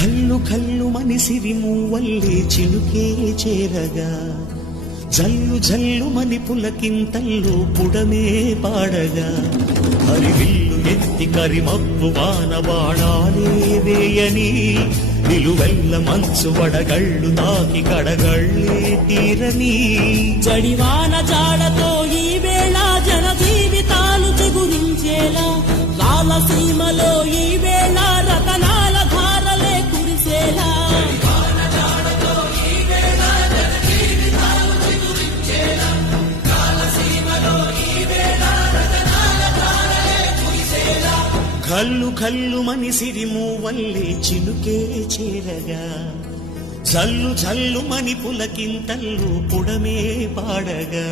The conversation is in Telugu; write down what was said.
కల్లు కల్లు మనిసిరి మూవల్లే చిలుకే చేరగా జల్లు జల్లు మని పులకింతల్లు పుడమే పాడగా హరివిల్లు ఎత్తి కరిమప్పు వానవాడాలే వేయని నిలువెల్ల మంచు వడగళ్ళు తాకి కడగళ్ళే తీరని జడివాన జాడతో ఈ వేళ జన జీవితాలు చిగురించేలా రాలసీమలో ఈ వేళ రతనాల ధారలే కురిసేలా కల్లు కల్లు మనిసిరి మూవల్లే చిలుకే చేరగా జల్లు జల్లు మని పులకింతల్లు పుడమే పాడగా